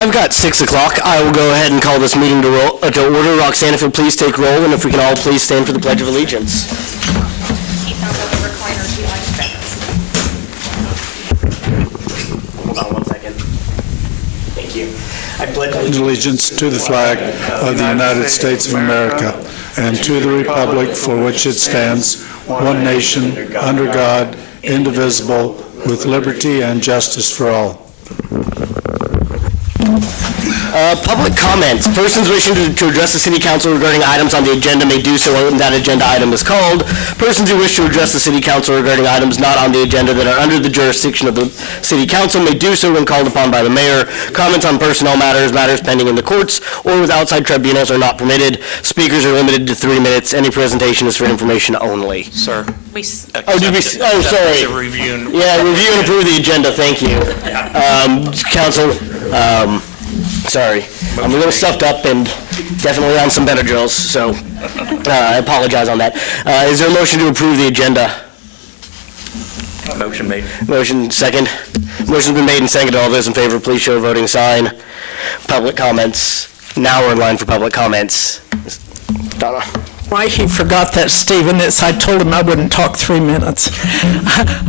I've got 6 o'clock. I will go ahead and call this meeting to order. Roxanne, if you'll please take roll, and if we can all please stand for the Pledge of Allegiance. Hold on one second. Thank you. I pledge allegiance to the flag of the United States of America and to the republic for which it stands, one nation, under God, indivisible, with liberty and justice for all. Public comments. Persons wishing to address the City Council regarding items on the agenda may do so when that agenda item is called. Persons who wish to address the City Council regarding items not on the agenda that are under the jurisdiction of the City Council may do so when called upon by the mayor. Comments on personnel matters, matters pending in the courts, or with outside tribunals are not permitted. Speakers are limited to 3 minutes. Any presentation is for information only. Sir. Sorry. Review and Review and approve the agenda. Thank you. Council, sorry, I'm a little stuffed up and definitely on some Benadryls, so I apologize on that. Is there a motion to approve the agenda? Motion made. Motion second. Motion's been made and seconded. All those in favor, please show a voting sign. Public comments. Now we're in line for public comments. Donna. Why he forgot that, Stephen, is I told him I wouldn't talk 3 minutes.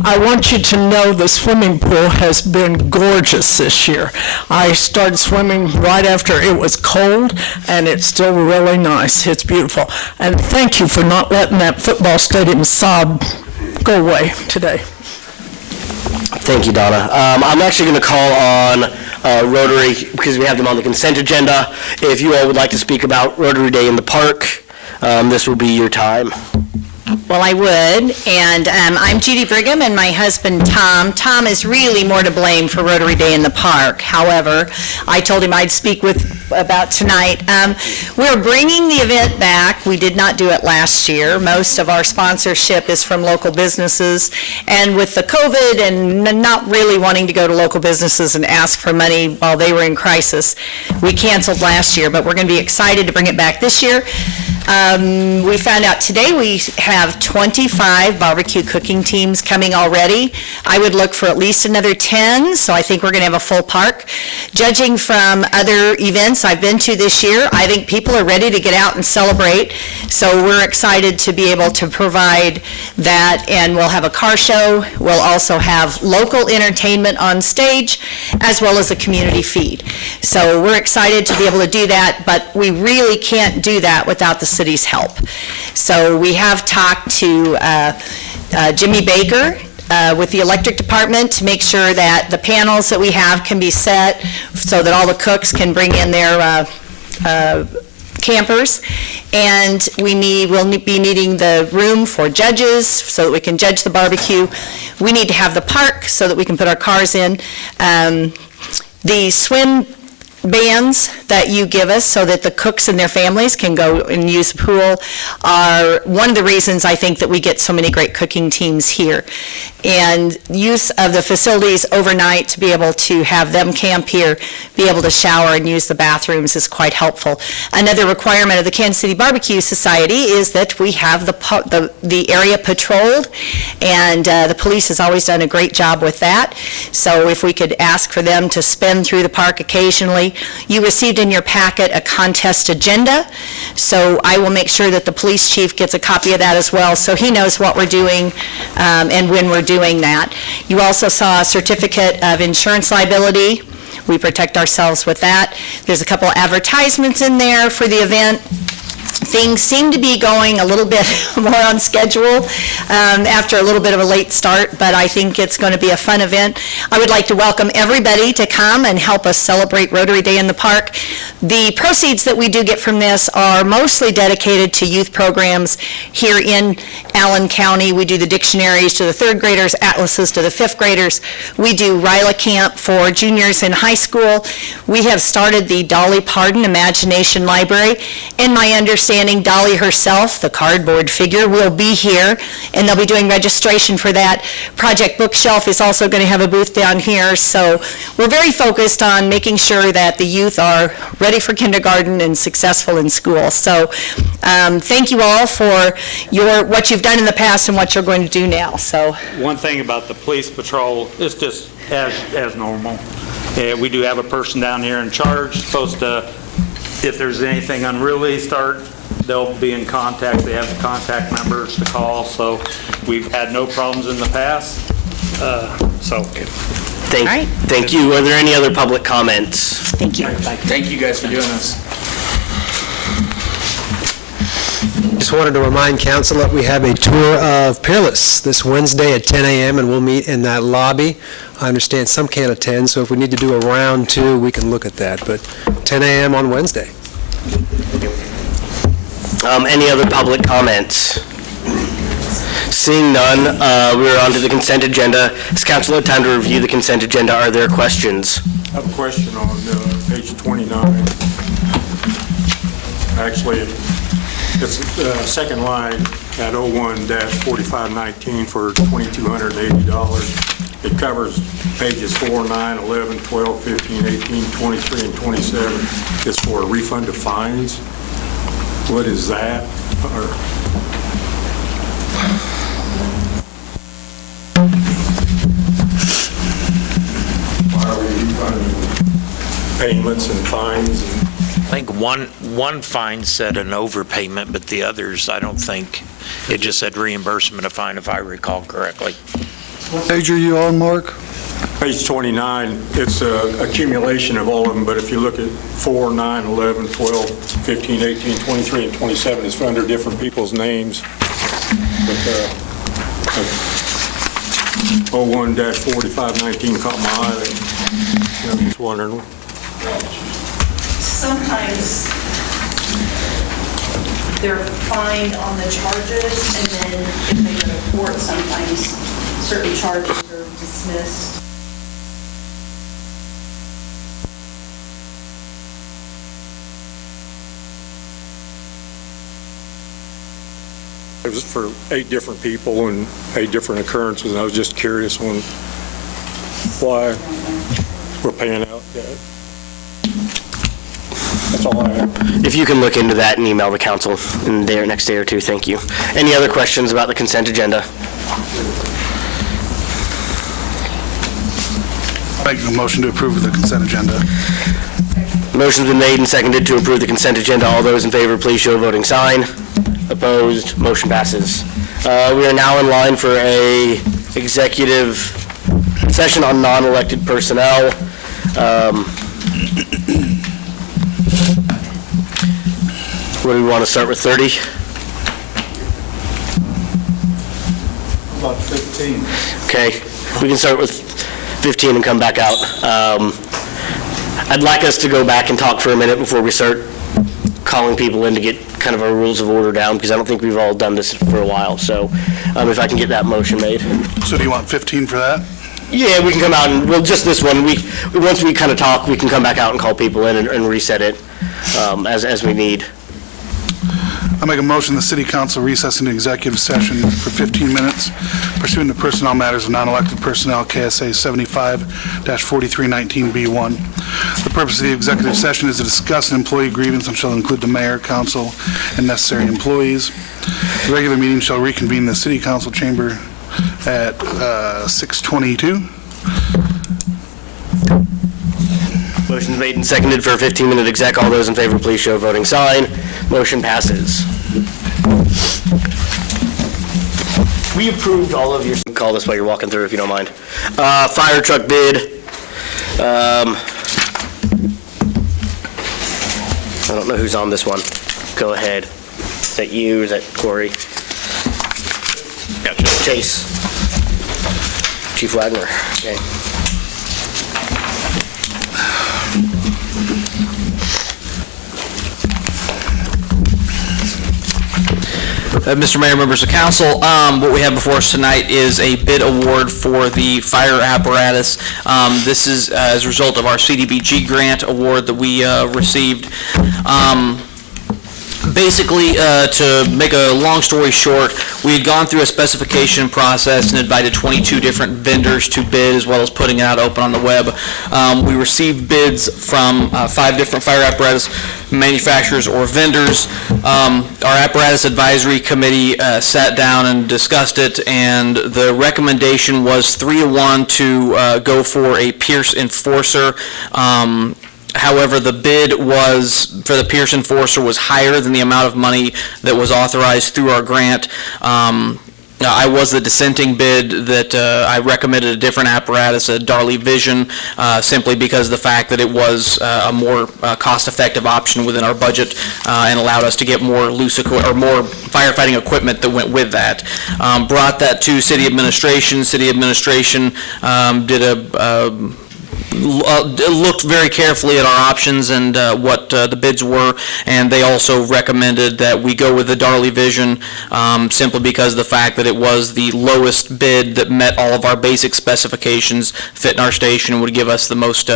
I want you to know the swimming pool has been gorgeous this year. I started swimming right after it was cold, and it's still really nice. It's beautiful. And thank you for not letting that football stadium sob go away today. Thank you, Donna. I'm actually going to call on Rotary, because we have them on the consent agenda. If you all would like to speak about Rotary Day in the Park, this will be your time. Well, I would, and I'm Judy Brigham, and my husband, Tom. Tom is really more to blame for Rotary Day in the Park. However, I told him I'd speak about tonight. We're bringing the event back. We did not do it last year. Most of our sponsorship is from local businesses, and with the COVID and not really wanting to go to local businesses and ask for money while they were in crisis, we canceled last year, but we're going to be excited to bring it back this year. We found out today we have 25 barbecue cooking teams coming already. I would look for at least another 10, so I think we're going to have a full park. Judging from other events I've been to this year, I think people are ready to get out and celebrate, so we're excited to be able to provide that, and we'll have a car show. We'll also have local entertainment on stage, as well as a community feed. So we're excited to be able to do that, but we really can't do that without the city's help. So we have talked to Jimmy Baker with the electric department to make sure that the panels that we have can be set so that all the cooks can bring in their campers. And we'll be needing the room for judges so that we can judge the barbecue. We need to have the park so that we can put our cars in. The swim bands that you give us so that the cooks and their families can go and use the pool are one of the reasons I think that we get so many great cooking teams here. And use of the facilities overnight to be able to have them camp here, be able to shower and use the bathrooms is quite helpful. Another requirement of the Kansas City Barbecue Society is that we have the area patrolled, and the police has always done a great job with that. So if we could ask for them to spin through the park occasionally. You received in your packet a contest agenda, so I will make sure that the police chief gets a copy of that as well, so he knows what we're doing and when we're doing that. You also saw a certificate of insurance liability. We protect ourselves with that. There's a couple of advertisements in there for the event. Things seem to be going a little bit more on schedule after a little bit of a late start, but I think it's going to be a fun event. I would like to welcome everybody to come and help us celebrate Rotary Day in the Park. The proceeds that we do get from this are mostly dedicated to youth programs here in Allen County. We do the dictionaries to the 3rd graders, atlases to the 5th graders. We do RILA camp for juniors in high school. We have started the Dolly Parton Imagination Library, and my understanding Dolly herself, the cardboard figure, will be here, and they'll be doing registration for that. Project Bookshelf is also going to have a booth down here, so we're very focused on making sure that the youth are ready for kindergarten and successful in school. So thank you all for what you've done in the past and what you're going to do now. So one thing about the police patrol is just as normal. We do have a person down here in charge, supposed to, if there's anything unruly they'll be in contact. They have the contact numbers to call, so we've had no problems in the past. Thank you. Are there any other public comments? Thank you. Thank you guys for doing this. Just wanted to remind council that we have a tour of Peerless this Wednesday at 10 a.m. and we'll meet in that lobby. I understand some can't attend, so if we need to do a round two, we can look at that, but 10 a.m. on Wednesday. Any other public comments? Seeing none, we're on to the consent agenda. Has council had time to review the consent agenda? Are there questions? I have a question on page 29. Actually, it's the second line at 01-4519 for $2,280. It covers pages 4, 9, 11, 12, 15, 18, 23, and 27. It's for a refund of fines. What is that? Why are we refunding payments and fines? I think one fine said an overpayment, but the others, I don't think. It just said reimbursement of fine, if I recall correctly. What page are you on, Mark? Page 29, it's an accumulation of all of them, but if you look at 4, 9, 11, 12, 15, 18, 23, and 27, it's under different people's names. But 01-4519 caught my eye. I'm just wondering. Sometimes they're fined on the charges, and then if they go to court, sometimes certain charges are dismissed. It was for 8 different people and 8 different occurrences, and I was just curious on why we're paying out that. That's all I have. If you can look into that and email the council in the next day or two, thank you. Any other questions about the consent agenda? Make a motion to approve the consent agenda. Motion's been made and seconded to approve the consent agenda. All those in favor, please show a voting sign. Opposed, motion passes. We are now in line for a executive session on non-elected personnel. What do we want to start with, 30? About 15. Okay, we can start with 15 and come back out. I'd like us to go back and talk for a minute before we start calling people in to get kind of our rules of order down, because I don't think we've all done this for a while. So if I can get that motion made. So do you want 15 for that? Yeah, we can come out and, well, just this one, once we kind of talk, we can come back out and call people in and reset it as we need. I make a motion the city council recess into executive session for 15 minutes pursuant to personnel matters of non-elected personnel, KSA 75-4319B1. The purpose of the executive session is to discuss an employee grievance and shall include the mayor, council, and necessary employees. The regular meeting shall reconvene in the city council chamber at 6:22. Motion's made and seconded for a 15-minute exec. All those in favor, please show a voting sign. Motion passes. We approved all of your, call this while you're walking through if you don't mind. Fire truck bid. I don't know who's on this one. Go ahead. Is that you? Is that Corey? Gotcha. Chase. Chief Wagner. Okay. Mr. Mayor, members of council, what we have before us tonight is a bid award for the fire apparatus. This is as a result of our CDBG grant award that we received. Basically, to make a long story short, we had gone through a specification process and invited 22 different vendors to bid, as well as putting it out open on the web. We received bids from 5 different fire apparatus manufacturers or vendors. Our apparatus advisory committee sat down and discussed it, and the recommendation was 3-1 to go for a Pierce Enforcer. However, the bid was, for the Pierce Enforcer, was higher than the amount of money that was authorized through our grant. I was the dissenting bid that I recommended a different apparatus, a Darley Vision, simply because of the fact that it was a more cost-effective option within our budget and allowed us to get more more firefighting equipment that went with that. Brought that to City Administration. City Administration did looked very carefully at our options and what the bids were, and they also recommended that we go with the Darley Vision simply because of the fact that it was the lowest bid that met all of our basic specifications, fit in our station, and would give us the most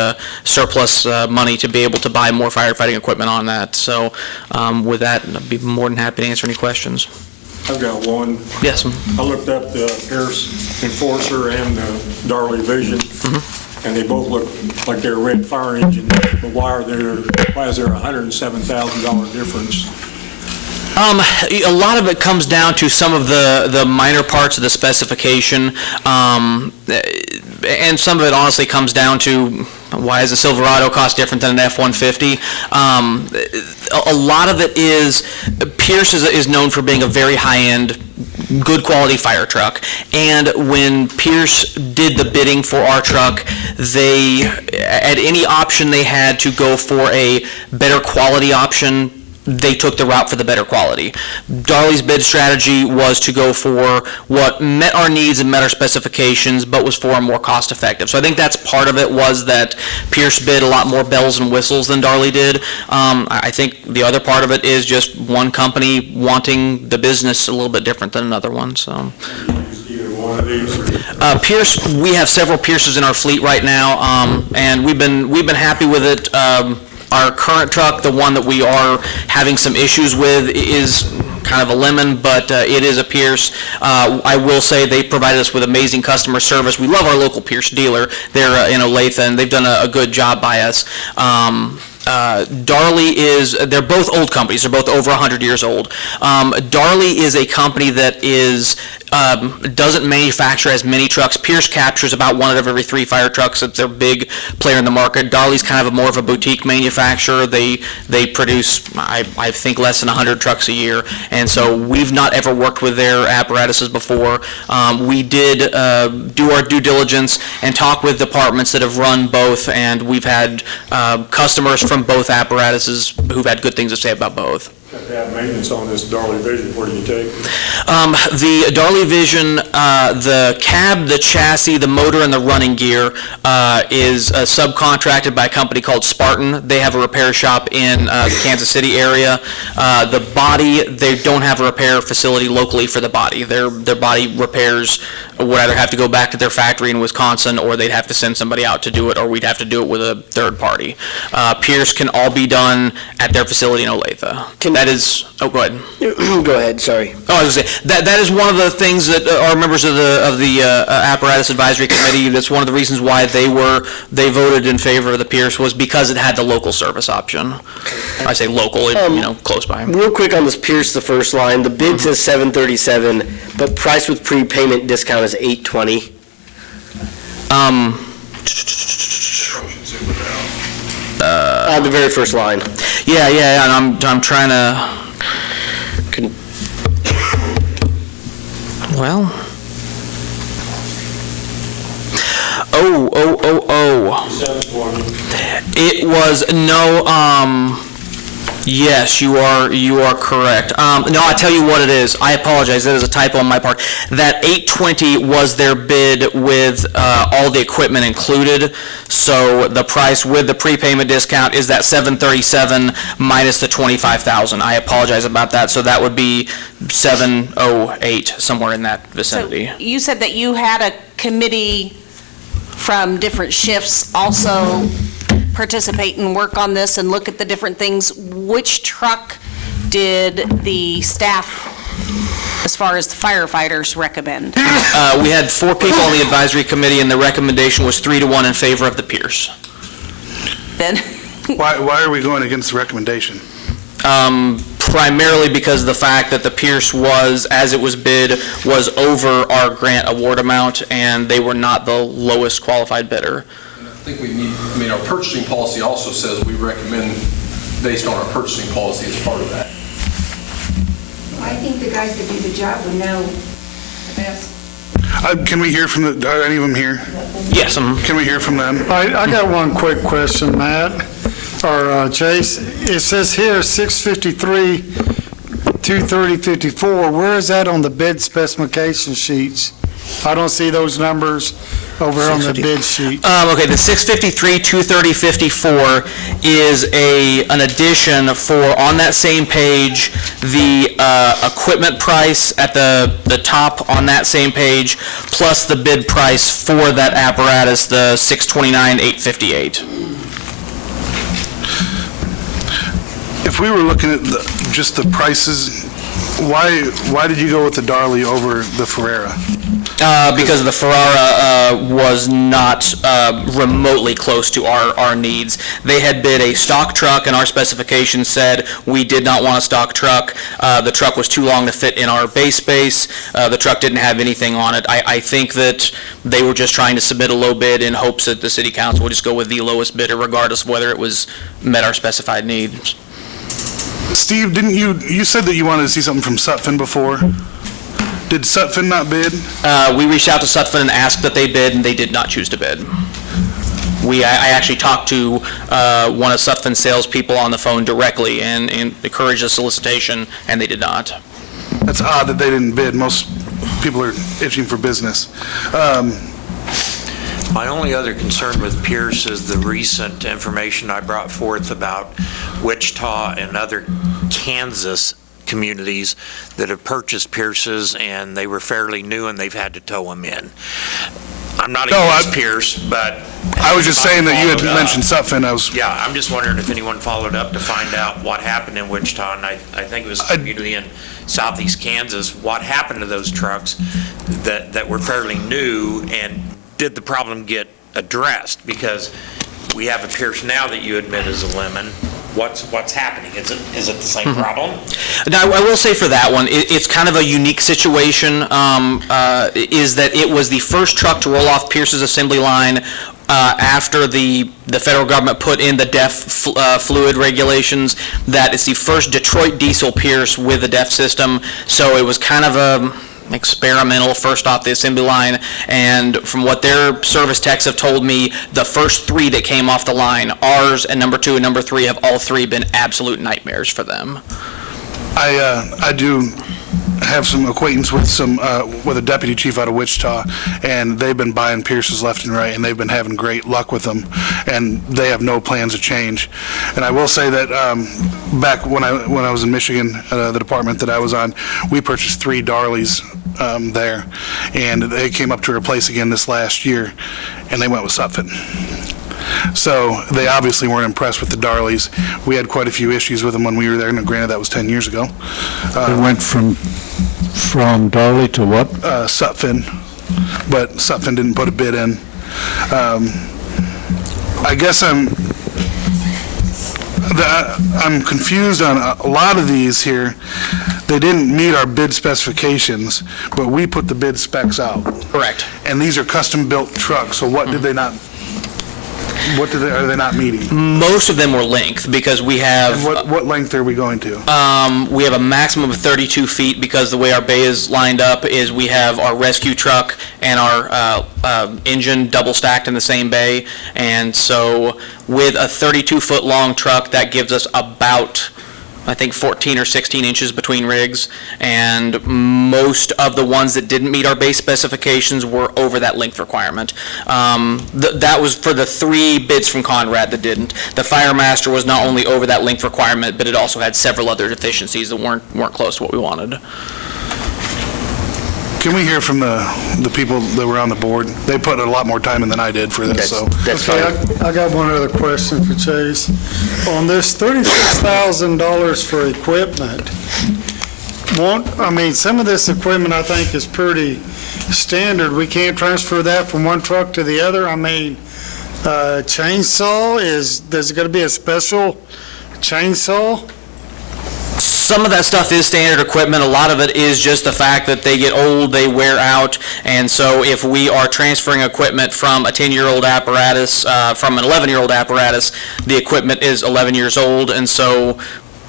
surplus money to be able to buy more firefighting equipment on that. So with that, I'd be more than happy to answer any questions. I've got one. Yes. I looked up the Pierce Enforcer and the Darley Vision. And they both look like they're red fire engines, but why is there a $107,000 difference? A lot of it comes down to some of the minor parts of the specification, and some of it honestly comes down to why does a Silverado cost different than an F-150? A lot of it is, Pierce is known for being a very high-end, good quality fire truck, and when Pierce did the bidding for our truck, they, at any option they had to go for a better quality option, they took the route for the better quality. Darley's bid strategy was to go for what met our needs and met our specifications, but was far more cost effective. So I think that's part of it, was that Pierce bid a lot more bells and whistles than Darley did. I think the other part of it is just one company wanting the business a little bit different than another one. So. Either one of these? Pierce, we have several Pierces in our fleet right now, and we've been happy with it. Our current truck, the one that we are having some issues with, is kind of a lemon, but it is a Pierce. I will say they provided us with amazing customer service. We love our local Pierce dealer. They're in Olathe, and they've done a good job by us. Darley they're both old companies. They're both over 100 years old. Darley is a company that doesn't manufacture as many trucks. Pierce captures about 1 out of every 3 fire trucks. They're a big player in the market. Darley's kind of more of a boutique manufacturer. They produce, I think, less than 100 trucks a year, and so we've not ever worked with their apparatuses before. We did do our due diligence and talk with departments that have run both, and we've had customers from both apparatuses who've had good things to say about both. If they have maintenance on this Darley Vision, where do you take them? The Darley Vision, the cab, the chassis, the motor, and the running gear is subcontracted by a company called Spartan. They have a repair shop in the Kansas City area. The body, they don't have a repair facility locally for the body. Their body repairs would either have to go back to their factory in Wisconsin, or they'd have to send somebody out to do it, or we'd have to do it with a third party. Pierce can all be done at their facility in Olathe. That is, oh, go ahead. Go ahead, sorry. Oh, I was going to say, that is one of the things that our members of the Apparatus Advisory Committee, that's one of the reasons why they voted in favor of the Pierce, was because it had the local service option. I say local, close by. Real quick on this Pierce, the first line, the bid says $737, but price with prepayment discount is $820. On the very first line. Yeah, and I'm trying to. Well. Oh. It was no. Yes, you are correct. No, I tell you what it is. I apologize. That is a typo on my part. That $820 was their bid with all the equipment included. So the price with the prepayment discount is that $737 minus the $25,000. I apologize about that. So that would be $708, somewhere in that vicinity. So you said that you had a committee from different shifts also participate and work on this and look at the different things. Which truck did the staff, as far as the firefighters, recommend? We had 4 people on the advisory committee, and the recommendation was 3-1 in favor of the Pierce. Then, Why are we going against the recommendation? Primarily because of the fact that the Pierce was, as it was bid, was over our grant award amount, and they were not the lowest qualified bidder. And I think we need, our purchasing policy also says we recommend based on our purchasing policy as part of that. I think the guys that do the job would know the best. Can we hear from are any of them here? Yes. Can we hear from them? I got one quick question, Matt, or Chase. It says here 653, 23054. Where is that on the bid specification sheets? I don't see those numbers over on the bid sheet. Okay, the 653, 23054 is an addition for, on that same page, the equipment price at the top on that same page, plus the bid price for that apparatus, the 629,858. If we were looking at just the prices, why did you go with the Darley over the Ferrara? Because the Ferrara was not remotely close to our needs. They had bid a stock truck, and our specifications said we did not want a stock truck. The truck was too long to fit in our base space. The truck didn't have anything on it. I think that they were just trying to submit a low bid in hopes that the city council would just go with the lowest bidder, regardless of whether it was met our specified needs. Steve, didn't you said that you wanted to see something from Sutphen before? Did Sutphen not bid? We reached out to Sutphen and asked that they bid, and they did not choose to bid. I actually talked to one of Sutphen's salespeople on the phone directly and encouraged a solicitation, and they did not. That's odd that they didn't bid. Most people are itching for business. My only other concern with Pierce is the recent information I brought forth about Wichita and other Kansas communities that have purchased Pierces, and they were fairly new, and they've had to tow them in. I'm not against Pierce, but... I was just saying that you had mentioned Sutphen. Yeah, I'm just wondering if anyone followed up to find out what happened in Wichita, and I think it was a community in southeast Kansas. What happened to those trucks that were fairly new, and did the problem get addressed? Because we have a Pierce now that you admit is a lemon. What's happening? Is it the same problem? Now, I will say for that one, it's kind of a unique situation, is that it was the first truck to roll off Pierce's assembly line after the federal government put in the DEF fluid regulations. That it's the first Detroit diesel Pierce with a DEF system, so it was kind of a experimental first off the assembly line, and from what their service techs have told me, the first 3 that came off the line, ours and number 2 and number 3, have all 3 been absolute nightmares for them. I do have some acquaintance with with a deputy chief out of Wichita, and they've been buying Pierces left and right, and they've been having great luck with them, and they have no plans to change. And I will say that back when I was in Michigan, the department that I was on, we purchased 3 Darleys there, and they came up to replace again this last year, and they went with Sutphen. So they obviously weren't impressed with the Darleys. We had quite a few issues with them when we were there, and granted that was 10 years ago. It went from Darley to what? Sutphen, but Sutphen didn't put a bid in. I guess I'm confused on a lot of these here. They didn't meet our bid specifications, but we put the bid specs out. Correct. And these are custom-built trucks, so what did they not... are they not meeting? Most of them were length, because we have... And what length are we going to? We have a maximum of 32 feet, because the way our bay is lined up is we have our rescue truck and our engine double stacked in the same bay, and so with a 32-foot long truck, that gives us about, I think, 14 or 16 inches between rigs, and most of the ones that didn't meet our base specifications were over that length requirement. That was for the 3 bids from Conrad that didn't. The Firemaster was not only over that length requirement, but it also had several other deficiencies that weren't close to what we wanted. Can we hear from the people that were on the board? They put a lot more time in than I did for this, so. That's Okay, fine. I got one other question for Chase. On this $36,000 for equipment, some of this equipment I think is pretty standard. We can't transfer that from one truck to the other. Chainsaw, there's going to be a special chainsaw? Some of that stuff is standard equipment. A lot of it is just the fact that they get old, they wear out, and so if we are transferring equipment from a 10-year-old apparatus, from an 11-year-old apparatus, the equipment is 11 years old, and so,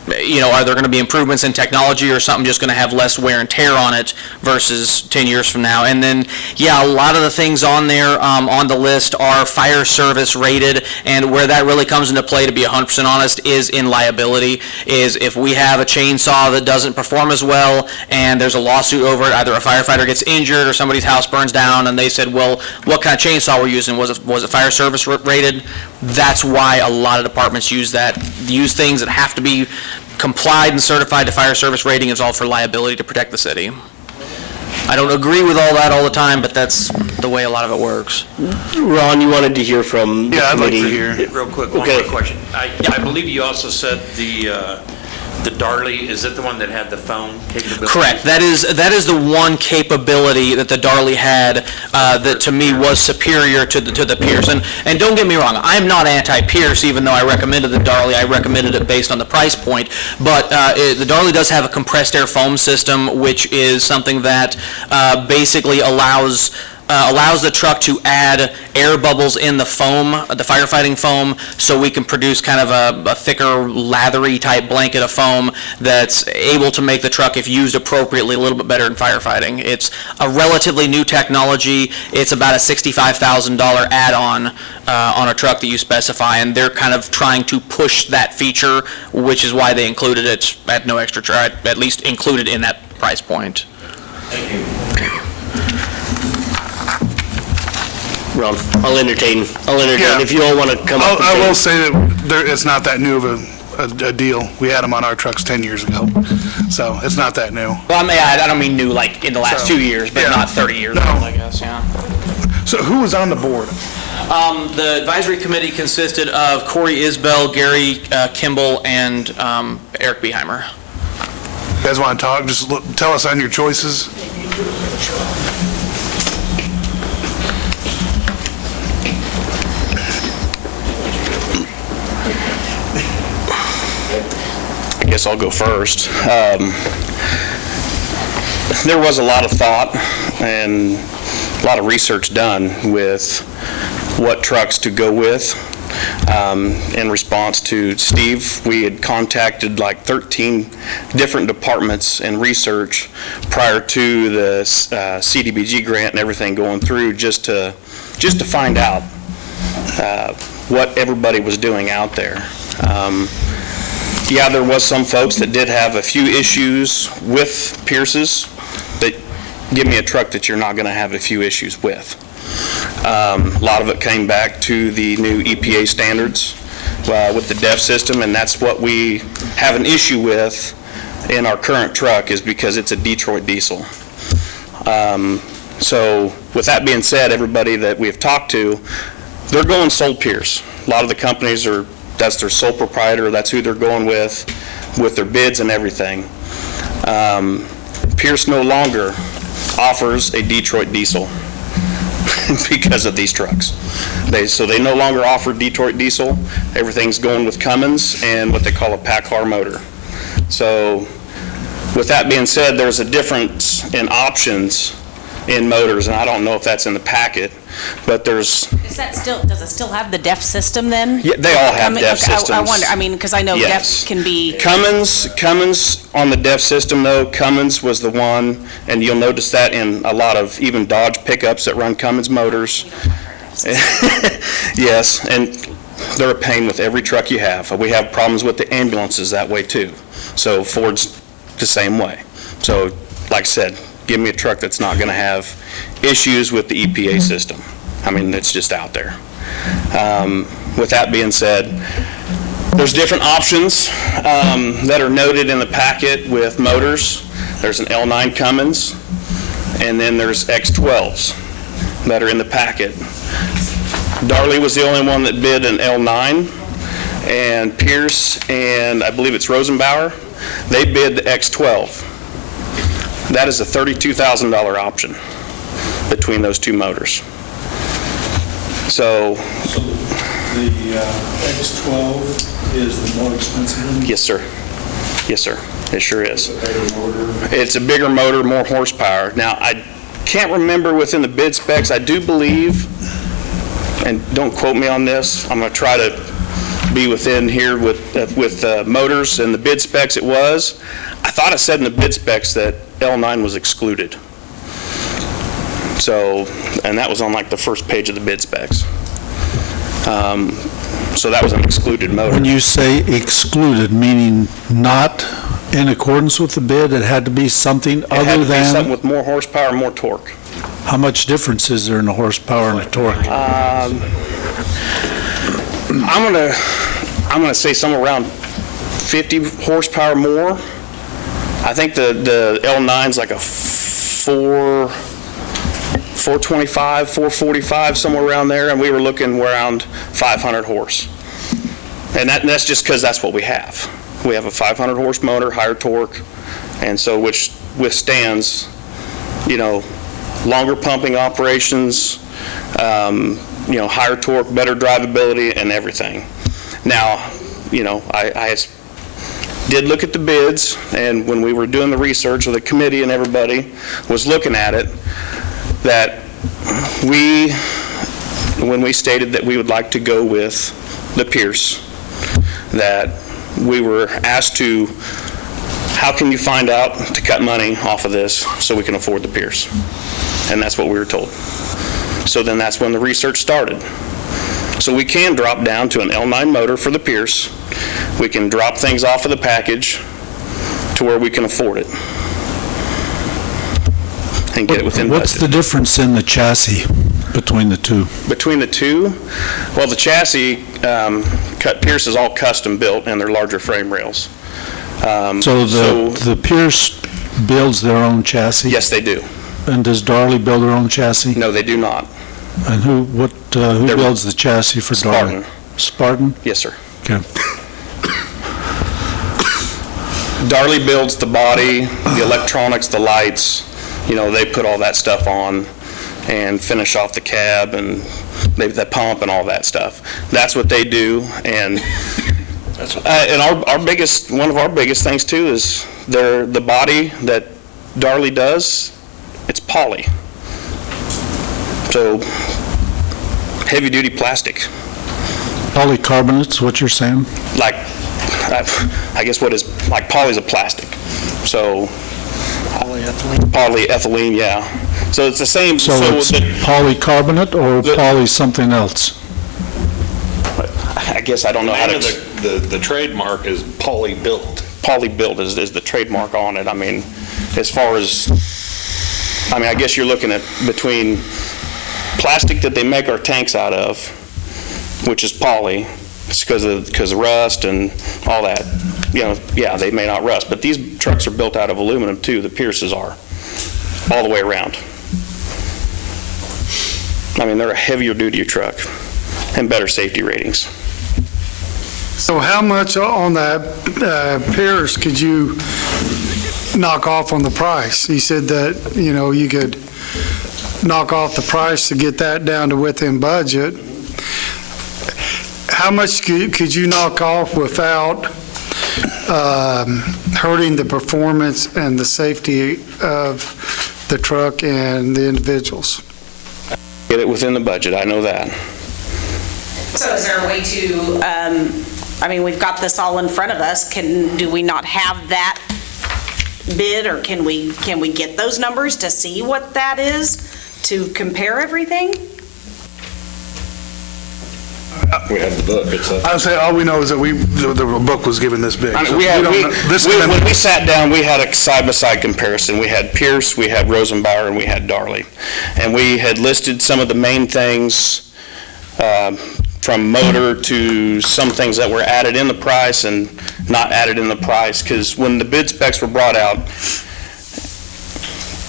are there going to be improvements in technology or something just going to have less wear and tear on it versus 10 years from now? And then, a lot of the things on there, on the list are fire service rated, and where that really comes into play, to be 100% honest, is in liability, is if we have a chainsaw that doesn't perform as well and there's a lawsuit over it, either a firefighter gets injured or somebody's house burns down and they said, well, what kind of chainsaw we're using? Was it fire service rated? That's why a lot of departments use things that have to be complied and certified to fire service rating. Is all for liability to protect the city. I don't agree with all that all the time, but that's the way a lot of it works. Ron, you wanted to hear from the Yeah, I'd like to committee. hear. Real quick, one more question. I believe you also said the Darley, is it the one that had the phone capability? Correct. That is the one capability that the Darley had that to me was superior to the Pierce. And don't get me wrong, I'm not anti-Pierce, even though I recommended the Darley. I recommended it based on the price point. But the Darley does have a compressed air foam system, which is something that basically allows the truck to add air bubbles in the foam, the firefighting foam, so we can produce kind of a thicker, lathery type blanket of foam that's able to make the truck, if used appropriately, a little bit better in firefighting. It's a relatively new technology. It's about a $65,000 add-on on a truck that you specify, and they're kind of trying to push that feature, which is why they included it at no extra charge, at least included in that price point. Thank you. Ron, I'll entertain. Yeah. If you all want to come up. I will say that it's not that new of a deal. We had them on our trucks 10 years ago, so it's not that new. Well, I don't mean new like in the last 2 years, but not 30 years old, I guess, yeah. So who was on the board? The advisory committee consisted of Corey Isbell, Gary Kimball, and Eric Beheimer. You guys want to talk? Just tell us on your choices. I guess I'll go first. There was a lot of thought and a lot of research done with what trucks to go with. In response to Steve, we had contacted like 13 different departments and research prior to the CDBG grant and everything going through just to find out what everybody was doing out there. Yeah, there was some folks that did have a few issues with Pierces, but give me a truck that you're not going to have a few issues with. A lot of it came back to the new EPA standards with the DEF system, and that's what we have an issue with in our current truck, is because it's a Detroit diesel. So with that being said, everybody that we've talked to, they're going sole Pierce. A lot of the companies that's their sole proprietor, that's who they're going with their bids and everything. Pierce no longer offers a Detroit diesel because of these trucks. So they no longer offer Detroit diesel. Everything's going with Cummins and what they call a PACCAR motor. So with that being said, there's a difference in options in motors, and I don't know if that's in the packet, but does it still have the DEF system then? Yeah, they all have DEF systems. I wonder, because I know Yes. DEF can be. Cummins on the DEF system though, Cummins was the one, and you'll notice that in a lot of even Dodge pickups that run Cummins motors. Yes, and they're a pain with every truck you have. We have problems with the ambulances that way too. So Ford's the same way. So like I said, give me a truck that's not going to have issues with the EPA system. I mean, it's just out there. With that being said, there's different options that are noted in the packet with motors. There's an L9 Cummins. and then there's X12s that are in the packet. Darley was the only one that bid an L9, and Pierce and I believe it's Rosenbauer, they bid the X12. That is a $32,000 option between those two motors. So the X12 is the more expensive one? yes, sir. Yes, sir. It sure is. It's a bigger motor, more horsepower. Now, I can't remember within the bid specs. I do believe, and don't quote me on this, I'm going to try to be within here with motors and the bid specs it was. I thought it said in the bid specs that L9 was excluded. So, and that was on like the first page of the bid specs. So that was an excluded motor. When you say excluded, meaning not in accordance with the bid, it had to be something It had other to be something than? with more horsepower, more torque. How much difference is there in the horsepower and the torque? I'm gonna say somewhere around 50 horsepower more. I think the L9's like a 425, 445, somewhere around there, and we were looking around 500 horse. And that's just because that's what we have. We have a 500 horse motor, higher torque, and so which withstands, longer pumping operations, higher torque, better drivability, and everything. Now, I did look at the bids, and when we were doing the research, or the committee and everybody was looking at it, that when we stated that we would like to go with the Pierce, that we were asked to, how can you find out to cut money off of this so we can afford the Pierce? And that's what we were told. So then that's when the research started. So we can drop down to an L9 motor for the Pierce. We can drop things off of the package to where we can afford it and get it within budget. What's the difference in the chassis between the two? Between the two? Well, the chassis, Pierce is all custom built, and they're larger frame rails. So the Pierce builds their own chassis? Yes, they do. And does Darley build their own chassis? No, they do not. And who builds the chassis for Darley? Spartan. Yes, sir. Okay. Darley builds the body, the electronics, the lights. They put all that stuff on and finish off the cab and the pump and all that stuff. That's what they do. And one of our biggest things too is the body that Darley does. It's poly. So heavy duty plastic. Polycarbonate's what you're saying? Like, I guess like poly's a plastic. So polyethylene, yeah. So it's the same. So it's polycarbonate or poly something else? I guess I don't know how to. The trademark is poly-built. Poly-built is the trademark on it. I mean, as far as, I guess you're looking at between plastic that they make our tanks out of, which is poly, it's because of rust and all that. Yeah, they may not rust, but these trucks are built out of aluminum too. The Pierces are, all the way around. They're a heavier duty truck and better safety ratings. So how much on that Pierce could you knock off on the price? He said that, you could knock off the price to get that down to within budget. How much could you knock off without hurting the performance and the safety of the truck and the individuals? Get it within the budget, I know that. So is there a way to, we've got this all in front of us. Do we not have that bid, or can we get those numbers to see what that is, to compare everything? We have the book. I would say all we know is that the book was given this big. When we sat down, we had a side-by-side comparison. We had Pierce, we had Rosenbauer, and we had Darley. And we had listed some of the main things from motor to some things that were added in the price and not added in the price. Because when the bid specs were brought out,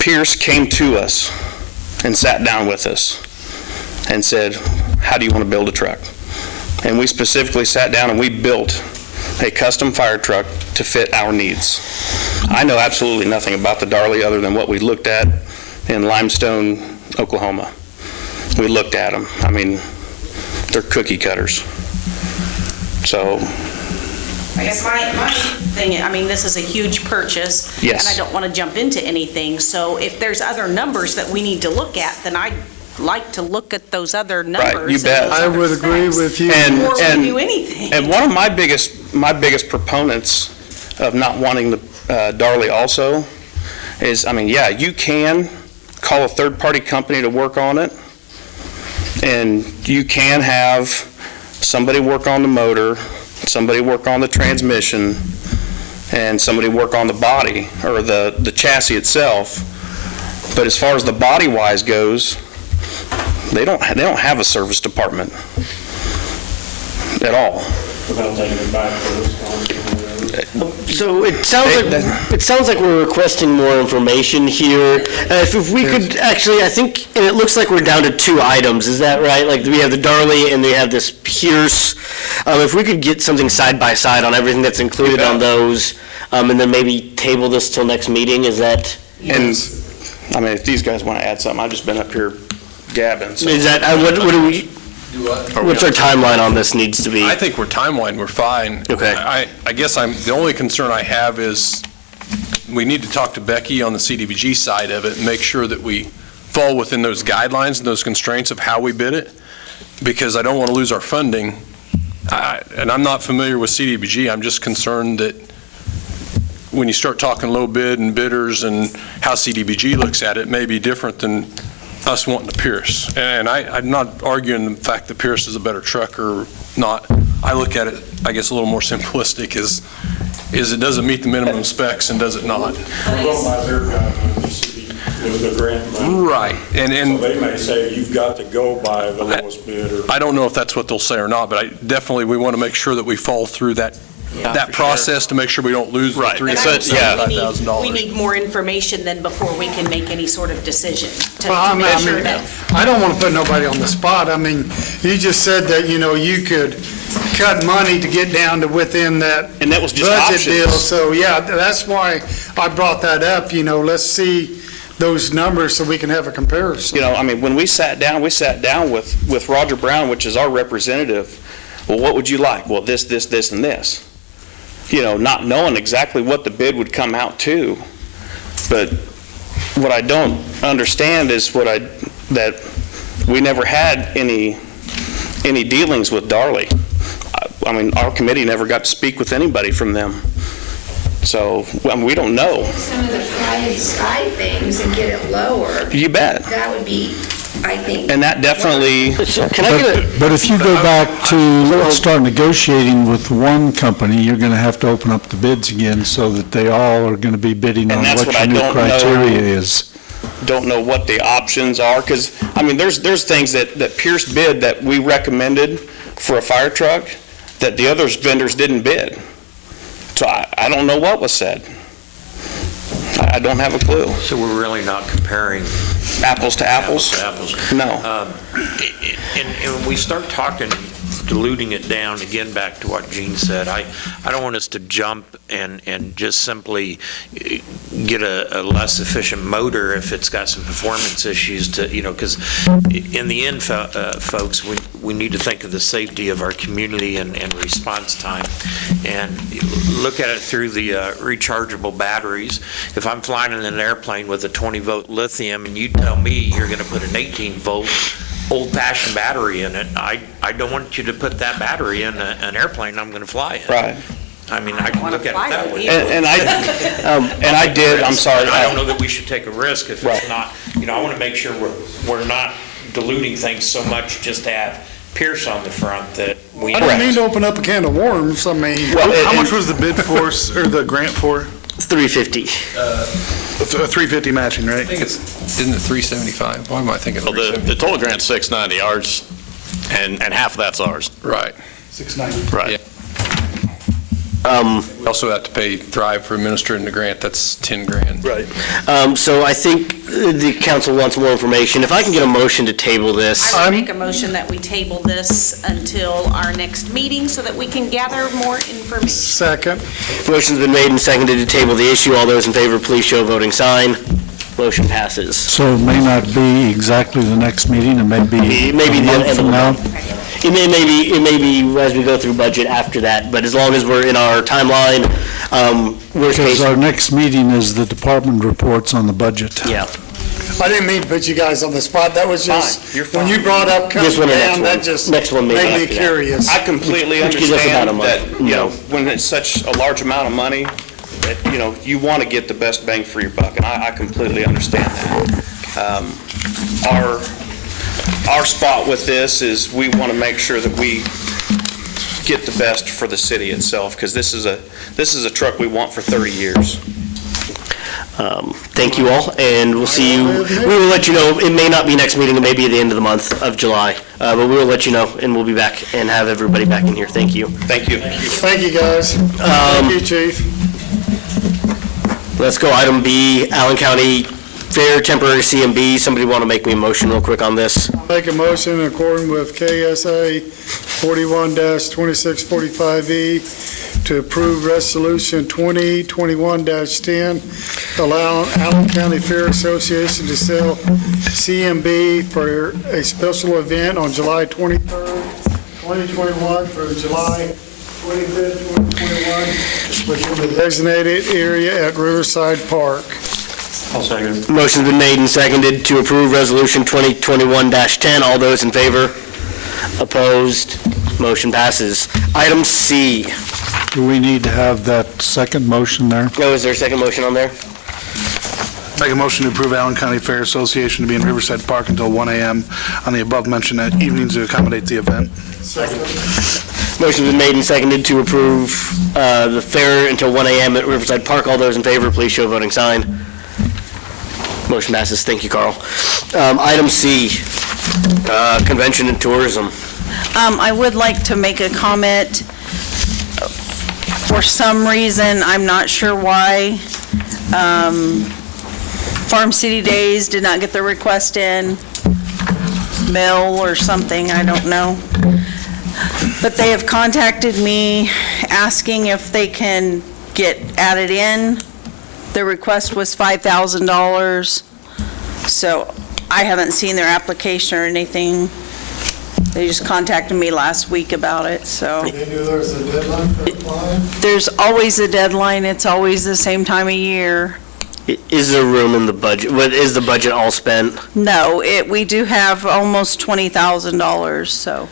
Pierce came to us and sat down with us and said, how do you want to build a truck? And we specifically sat down and we built a custom fire truck to fit our needs. I know absolutely nothing about the Darley other than what we looked at in Limestone, Oklahoma. We looked at them. I mean, they're cookie cutters. So, I guess my thing, I mean, this is a huge purchase. Yes. And I don't want to jump into anything, so if there's other numbers that we need to look at, then I'd like to look at those other numbers. you bet. and those I other would agree specs with you. Before we do anything. And one of my biggest proponents of not wanting the Darley also is, I mean, yeah, you can call a third-party company to work on it, and you can have somebody work on the motor, somebody work on the transmission, and somebody work on the body, or the chassis itself. But as far as the body-wise goes, they don't have a service department at all. Without taking it back first. So it sounds like we're requesting more information here. If we could actually, I think, and it looks like we're down to 2 items, is that right? Like we have the Darley and we have this Pierce. If we could get something side by side on everything that's included on those, and then maybe table this till next meeting, is that? And, I mean, if these guys want to add something, I've just been up here gabbing. So. Is that, what do we? What's our timeline on this needs to be? I think we're fine. Okay. I guess the only concern I have is we need to talk to Becky on the CDBG side of it and make sure that we fall within those guidelines and those constraints of how we bid it, because I don't want to lose our funding. And I'm not familiar with CDBG. I'm just concerned that when you start talking low bid and bidders and how CDBG looks at it may be different than us wanting to Pierce. And I'm not arguing the fact that Pierce is a better truck or not. I look at it, I guess, a little more simplistic, is it doesn't meet the minimum specs and does it not? We're going by their guidelines, the grant money. Right. And so they may say you've got to go by the lowest bid. I don't know if that's what they'll say or not, but we want to make sure that we fall through that process to make sure we don't lose the $375,000. We need more information than before we can make any sort of decision to Well, make sure that. I don't want to put nobody on the spot. I mean, you just said that, you could cut money to get down to within that and that was just budget options. deal. So, yeah, that's why I brought that up. Let's see those numbers so we can have a comparison. I mean, when we sat down with Roger Brown, which is our representative. Well, what would you like? Well, this, and this. Not knowing exactly what the bid would come out to. But what I don't understand is that we never had any dealings with Darley. I mean, our committee never got to speak with anybody from them. So, we don't know. Some of the price side things and get it lower. You bet. That would be, I think. And that definitely. But if you go back to, let's start negotiating with one company, you're going to have to open up the bids again so that they all are going to be bidding on what your new criteria is. Don't know what the options are, because, I mean, there's things that Pierce bid that we recommended for a fire truck that the other vendors didn't bid. So I don't know what was said. I don't have a clue. So we're really not comparing apples to apples? No. And when we start talking, diluting it down, again, back to what Gene said, I don't want us to jump and just simply get a less efficient motor if it's got some performance issues because in the end, folks, we need to think of the safety of our community and response time and look at it through the rechargeable batteries. If I'm flying in an airplane with a 20-volt lithium and you tell me you're going to put an 18-volt old-fashioned battery in it, I don't want you to put that battery in an airplane I'm going to fly in. Right. I mean, I can look at it that way. And I did, I'm sorry. I don't know that we should take a risk if it's not, I want to make sure we're not diluting things so much just to have Pierce on the front that we. I don't mean to open up a can of worms. I mean. How much was the bid for, or the grant for? $350. $350 matching, right? I think isn't it $375? Why am I thinking? Well, the total grant's $690, ours, and half of that's ours. Right. $690. Right. Yeah. We also have to pay Thrive for administering the grant, that's 10 grand. Right. So I think the council wants more information. If I can get a motion to table this. I would make a motion that we table this until our next meeting so that we can gather more information. Second. Motion's been made and seconded to table the issue. All those in favor, please show a voting sign. Motion passes. So it may not be exactly the next meeting, it may be It may be a the month end of from the now. month. It may be as we go through budget after that, but as long as we're in our timeline, worst Because case. our next meeting is the department reports on the budget. Yeah. I didn't mean to put you guys on the spot. That was just, when you brought up This coming one or down, that next one? just Next one maybe made me after that. curious. I completely Which gives us about a understand month. that, you know, when it's such a large amount of money, that, you know, you want to get the best bang for your buck, and I completely understand that. Our spot with this is we want to make sure that we get the best for the city itself, because this is a truck we want for 30 years. Thank you all, and we'll see you, we will let you know, it may not be next meeting, it may be at the end of the month of July, but we will let you know, and we'll be back and have everybody back in here. Thank you. Thank you. Thank you, guys. Thank you, Chief. Let's go, item B, Allen County Fair Temporary CMB. Somebody want to make me a motion real quick on this? Make a motion in accordance with KSA 41-2645E to approve Resolution 2021-10, allow Allen County Fair Association to sell CMB for a special event on July 23rd, 2021 through July 25th, 2021, within the designated area at Riverside Park. I'll second. Motion's been made and seconded to approve Resolution 2021-10. All those in favor? Opposed? Motion passes. Item C. Do we need to have that second motion there? Oh, is there a second motion on there? Make a motion to approve Allen County Fair Association to be in Riverside Park until 1 a.m. on the above-mentioned evenings to accommodate the event. Motion's been made and seconded to approve the fair until 1 a.m. at Riverside Park. All those in favor, please show a voting sign. Motion passes. Thank you, Carl. Item C, Convention and Tourism. I would like to make a comment. For some reason, I'm not sure why, Farm City Days did not get the request in, mail or something, I don't know. But they have contacted me asking if they can get added in. The request was $5,000, so I haven't seen their application or anything. They just contacted me last week about it, so. They knew there was a deadline for applying? There's always a deadline, it's always the same time of year. Is there room in the budget? What, is the budget all spent? No, we do have almost $20,000, so.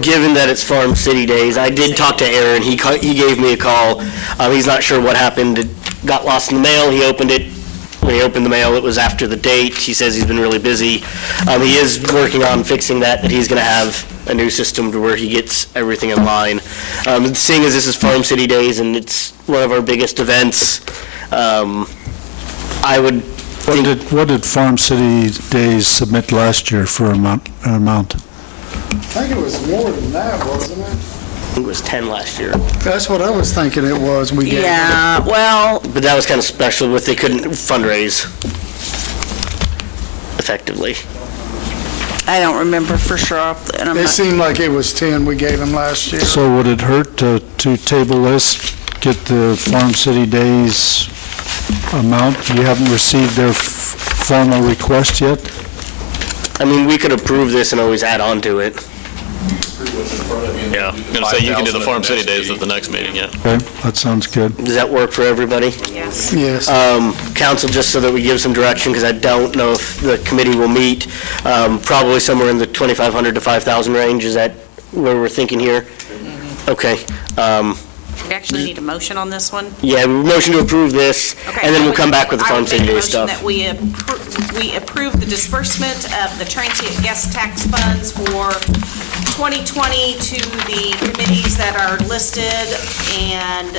Given that it's Farm City Days, I did talk to Aaron. He gave me a call. He's not sure what happened. It got lost in the mail. He opened it. When he opened the mail, it was after the date. He says he's been really busy. He is working on fixing that he's going to have a new system to where he gets everything in line. Seeing as this is Farm City Days and it's one of our biggest events, I would think... What did Farm City Days submit last year for amount? I think it was more than that, wasn't it? I think it was 10 last year. That's what I was thinking it was. We gave Yeah, well, But that was kind of special with they couldn't fundraise effectively. I don't remember for sure. And I'm It not- seemed like it was 10 we gave them last year. So would it hurt to table this, get the Farm City Days amount? You haven't received their formal request yet? I mean, we could approve this and always add on to it. Yeah, I'm going to say you can do the Farm City Days at the next meeting, yeah. Okay, that sounds good. Does that work for everybody? Yes. Yes. Council, just so that we give some direction, because I don't know if the committee will meet, probably somewhere in the 2,500 to 5,000 range. Is that where we're thinking here? Okay. We actually need a motion on this one. Yeah, we motion to approve this, Okay, and then we'll come back with the Farm City Days I stuff. would make a motion that we approve the disbursement of the transient guest tax funds for 2020 to the committees that are listed and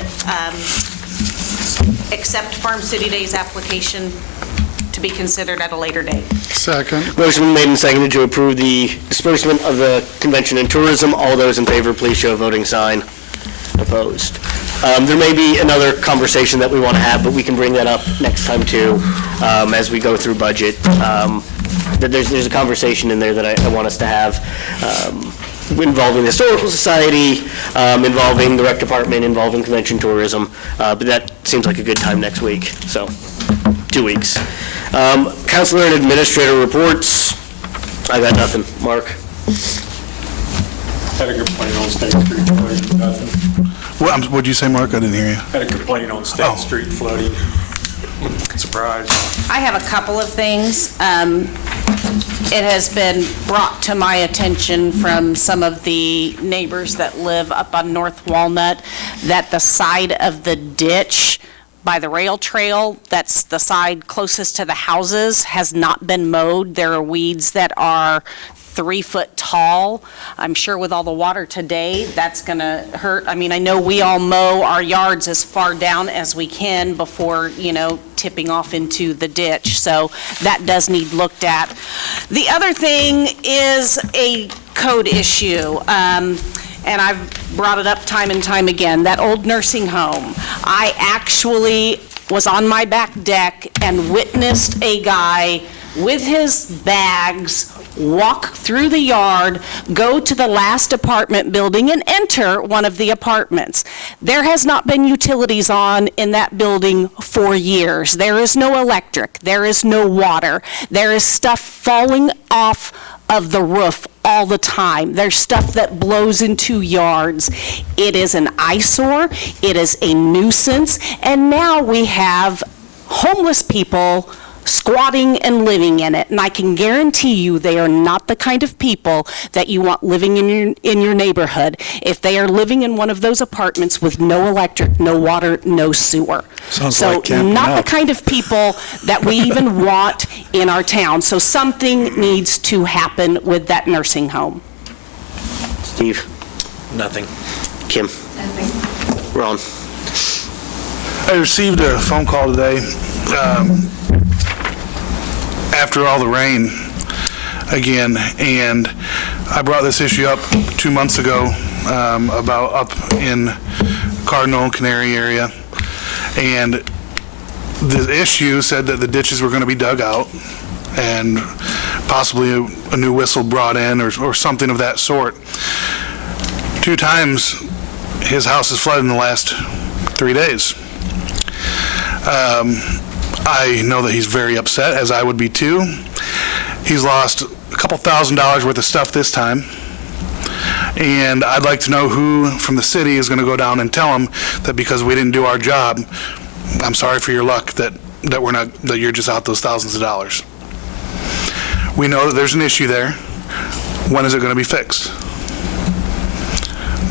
accept Farm City Days application to be considered at a later date. Second. Motion been made and seconded to approve the disbursement of the Convention and Tourism. All those in favor, please show a voting sign. opposed. There may be another conversation that we want to have, but we can bring that up next time too, as we go through budget. There's a conversation in there that I want us to have involving the Historical Society, involving the Rec Department, involving convention tourism, but that seems like a good time next week, so 2 weeks. Councilor and Administrator reports. I got nothing. Mark? Had a complaint on State Street flooding, nothing. What'd you say, Mark? I didn't hear you. Had a complaint on State Street flooding. Surprise. I have a couple of things. It has been brought to my attention from some of the neighbors that live up on North Walnut that the side of the ditch by the rail trail, that's the side closest to the houses, has not been mowed. There are weeds that are 3 foot tall. I'm sure with all the water today, that's going to hurt. I mean, I know we all mow our yards as far down as we can before, tipping off into the ditch. So that does need looked at. The other thing is a code issue. And I've brought it up time and time again, that old nursing home. I actually was on my back deck and witnessed a guy with his bags walk through the yard, go to the last apartment building, and enter one of the apartments. There has not been utilities on in that building for years. There is no electric. There is no water. There is stuff falling off of the roof all the time. There's stuff that blows into yards. It is an eyesore. It is a nuisance. And now we have homeless people squatting and living in it. And I can guarantee you they are not the kind of people that you want living in your neighborhood if they are living in one of those apartments with no electric, no water, no sewer. Sounds like camping not out. the kind of people that we even want in our town. So something needs to happen with that nursing home. Steve? Nothing. Kim? Nothing. Ron? I received a phone call today after all the rain again, and I brought this issue up 2 months ago about up in Cardinal and Canary area, and the issue said that the ditches were going to be dug out and possibly a new whistle brought in or something of that sort. 2 times his house has flooded in the last 3 days. I know that he's very upset, as I would be too. He's lost a couple $1,000s worth of stuff this time. And I'd like to know who from the city is going to go down and tell him that because we didn't do our job, I'm sorry for your luck that you're just out those thousands of dollars. We know that there's an issue there. When is it going to be fixed?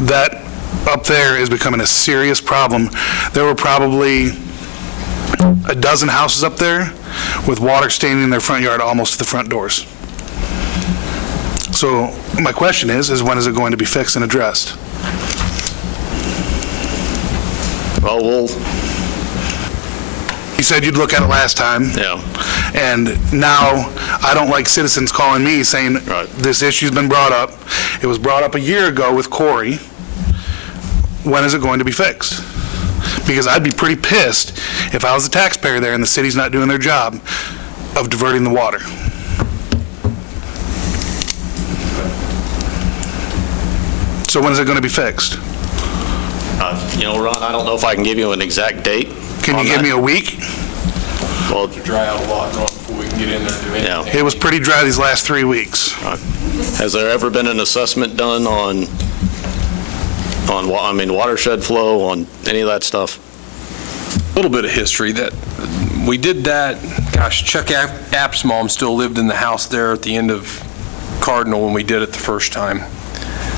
That up there is becoming a serious problem. There were probably a dozen houses up there with water standing in their front yard almost to the front doors. So my question is when is it going to be fixed and addressed? Well, You said you'd look at it last time. yeah. And now I don't like citizens calling me saying this issue's been brought up. It was brought up a year ago with Corey. When is it going to be fixed? Because I'd be pretty pissed if I was the taxpayer there and the city's not doing their job of diverting the water. So when is it going to be fixed? Ron, I don't know if I can give you an exact date. Can you give me a week? Well, To dry out a lot, Ron, before we can get in there and do anything. yeah. It was pretty dry these last 3 weeks. Has there ever been an assessment done on watershed flow, on any of that stuff? A little bit of history that we did that. Gosh, Chuck App's mom still lived in the house there at the end of Cardinal when we did it the first time.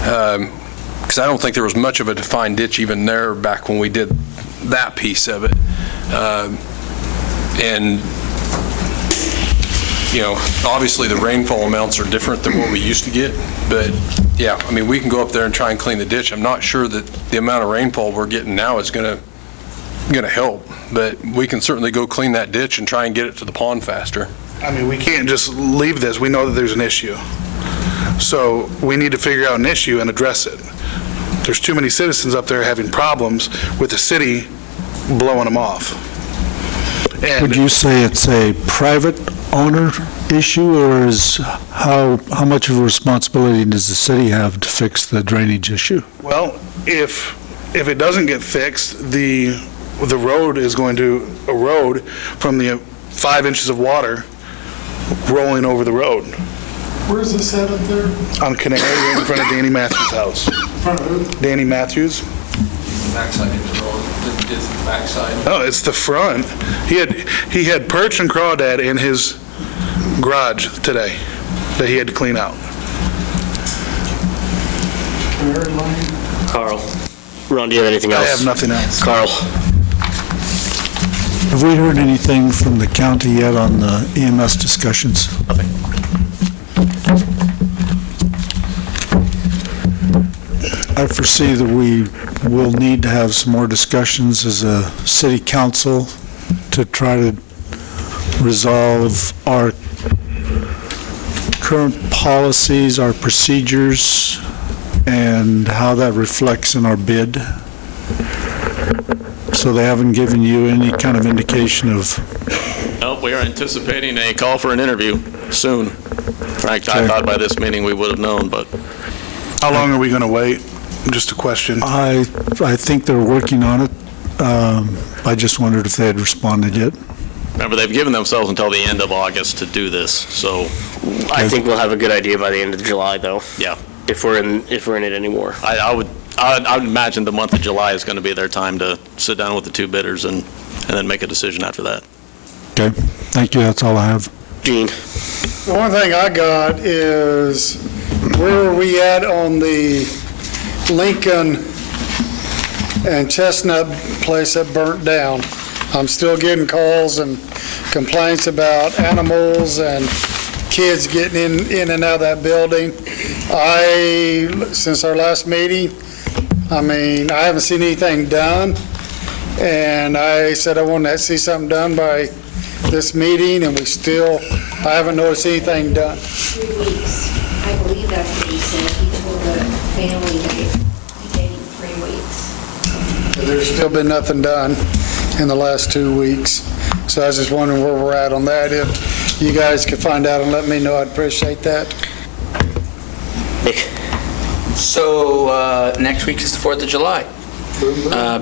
Because I don't think there was much of a defined ditch even there back when we did that piece of it. And obviously the rainfall amounts are different than what we used to get, but yeah, we can go up there and try and clean the ditch. I'm not sure that the amount of rainfall we're getting now is going to help, but we can certainly go clean that ditch and try and get it to the pond faster. We can't just leave this. We know that there's an issue. So we need to figure out an issue and address it. there's too many citizens up there having problems with the city blowing them off. Would you say it's a private owner issue, or is how much of a responsibility does the city have to fix the drainage issue? Well, if it doesn't get fixed, the road is going to erode from the 5 inches of water rolling over the road. Where's this at up there? On Canary, in front of Danny Matthews' house. Front of who? Danny Matthews. Backside of the road, it's the backside. No, it's the front. He had perch and crawdad in his garage today that he had to clean out. Carl. Ron, do you have anything else? I have nothing else. Carl. Have we heard anything from the county yet on the EMS discussions? Nothing. I foresee that we will need to have some more discussions as a city council to try to resolve our current policies, our procedures, and how that reflects in our bid. So they haven't given you any kind of indication of... Nope, we are anticipating a call for an interview soon. Frank, I thought by this meeting we would have known, but... How long are we going to wait? Just a question. I think they're working on it. I just wondered if they had responded yet. Remember, they've given themselves until the end of August to do this, so... I think we'll have a good idea by the end of July, though. Yeah. If we're in it anymore. I would imagine the month of July is going to be their time to sit down with the two bidders and then make a decision after that. Okay, thank you, that's all I have. Gene. The one thing I got is, where are we at on the Lincoln and Chestnut place that burnt down? I'm still getting calls and complaints about animals and kids getting in and out of that building. Since our last meeting, I haven't seen anything done, and I said I wanted to see something done by this meeting, and I haven't noticed anything done. 3 weeks. I believe that's what he said. He told the family that he gave him 3 weeks. There's still been nothing done in the last 2 weeks. So I was just wondering where we're at on that. If you guys could find out and let me know, I'd appreciate that. Nick. So next week is the 4th of July.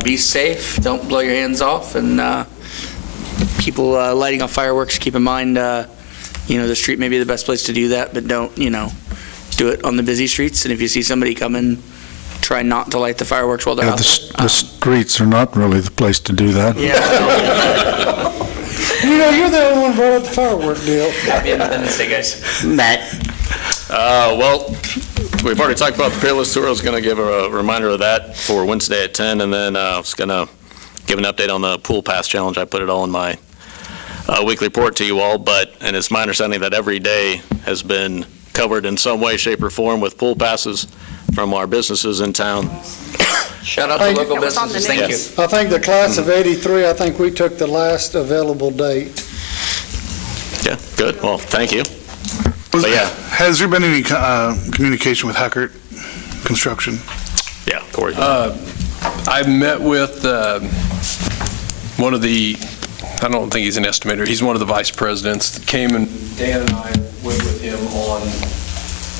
Be safe, don't blow your hands off, and people lighting off fireworks, keep in mind, the street may be the best place to do that, but don't, do it on the busy streets. And if you see somebody coming, try not to light the fireworks while they're out. The streets are not really the place to do that. Yeah. You're the only one who brought up the firework deal. Happy Independence Day, guys. Matt. Well, we've already talked about the Peerless Tour. I was going to give a reminder of that for Wednesday at 10, and then I was going to give an update on the Pool Pass Challenge. I put it all in my weekly report to you all, and it's my understanding that every day has been covered in some way, shape, or form with pool passes from our businesses in town. Shout out to local businesses. Thank you. I think the class of '83, I think we took the last available date. Yeah, good. Well, thank you. But yeah. Has there been any communication with Hackert Construction? Yeah, Corey. I've met with one of the, I don't think he's an estimator, he's one of the vice presidents that came, and Dan and I went with him on, I want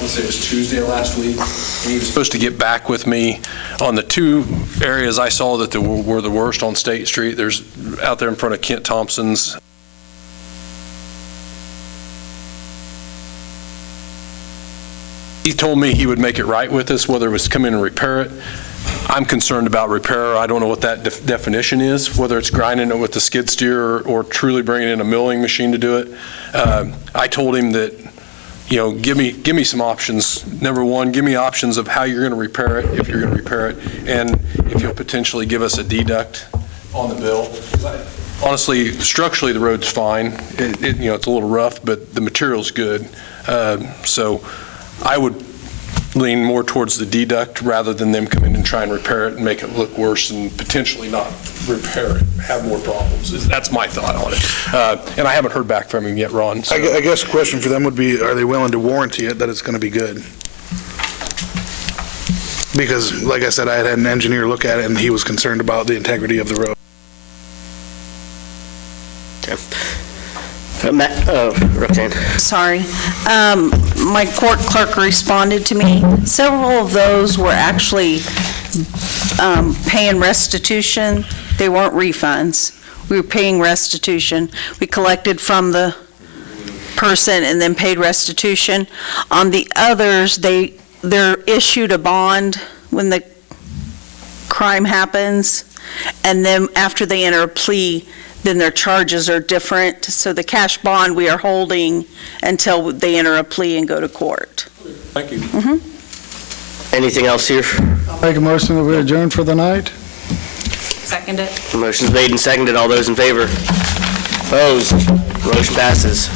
to say it was Tuesday of last week. And he was supposed to get back with me on the two areas I saw that were the worst on State Street. There's out there in front of Kent Thompson's. He told me he would make it right with us, whether it was come in and repair it. I'm concerned about repair. I don't know what that definition is, whether it's grinding it with the skid steer or truly bringing in a milling machine to do it. I told him that, give me some options. Number one, give me options of how you're going to repair it, if you're going to repair it, and if you'll potentially give us a deduct on the bill. Honestly, structurally, the road's fine. It's a little rough, but the material's good. So I would lean more towards the deduct rather than them come in and try and repair it and make it look worse and potentially not repair it, have more problems. That's my thought on it. And I haven't heard back from him yet, Ron. So. I guess the question for them would be, are they willing to warranty it that it's going to be good? because, like I said, I had an engineer look at it, and he was concerned about the integrity of the road. Roxanne. Sorry. My court clerk responded to me. Several of those were actually paying restitution. They weren't refunds. We were paying restitution. We collected from the person and then paid restitution. On the others, they're issued a bond when the crime happens, and then after they enter a plea, then their charges are different. So the cash bond we are holding until they enter a plea and go to court. Thank you. Anything else here? Make a motion that we adjourn for the night? Second it. Motion's made and seconded. All those in favor? Opposed? Motion passes.